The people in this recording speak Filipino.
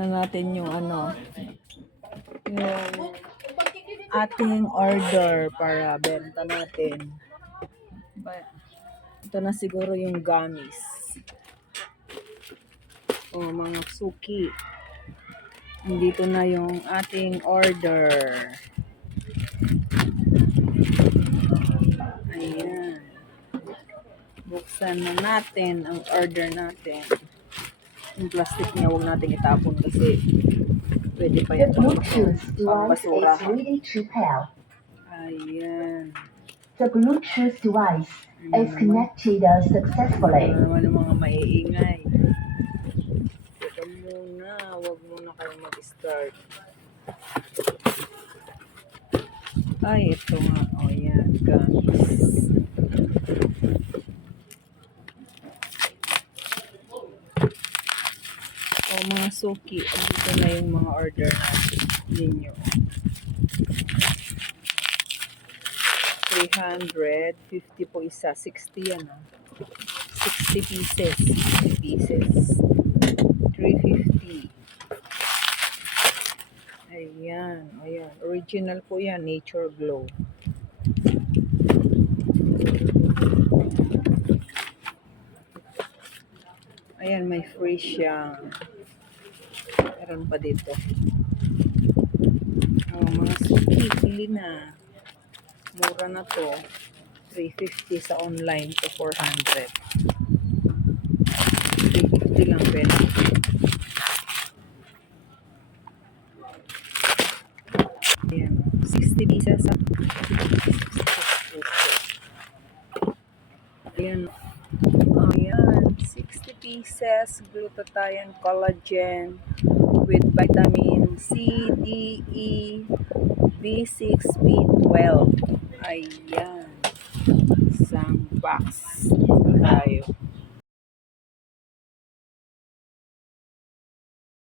na natin yung ano, yung ating order para benta natin. Ito na siguro yung gummies. O mga suki. Nandito na yung ating order. Ayan. Buksan na natin ang order natin. Yung plastic niya, huwag natin itapon kasi pwede pa The yan Bluetooth device is ready to pair. Ayan. The Bluetooth device is connected uh, successfully. Ano naman mga maiingay. Teka muna, huwag muna kayo mag-start. Ay, ito nga. O, oh, yan. Gums. O, mga suki. Andito na yung mga order natin ninyo. 350 po isa. 60 yan, ah. 60 pieces. 60 pieces. 350. Ayan. Ayan. Original po yan. Nature Glow. Ayan. May free siyang. Meron pa dito. Oh, mga suki. Pili na. Mura na to. 350 sa online to 400. 350 lang pwede. Ayan. 60 pieces sa 66 pesos. Ayan. Ayan. 60 pieces glutathione collagen with vitamin C, D, E, B6, B12. Ayan. Isang box. Tayo.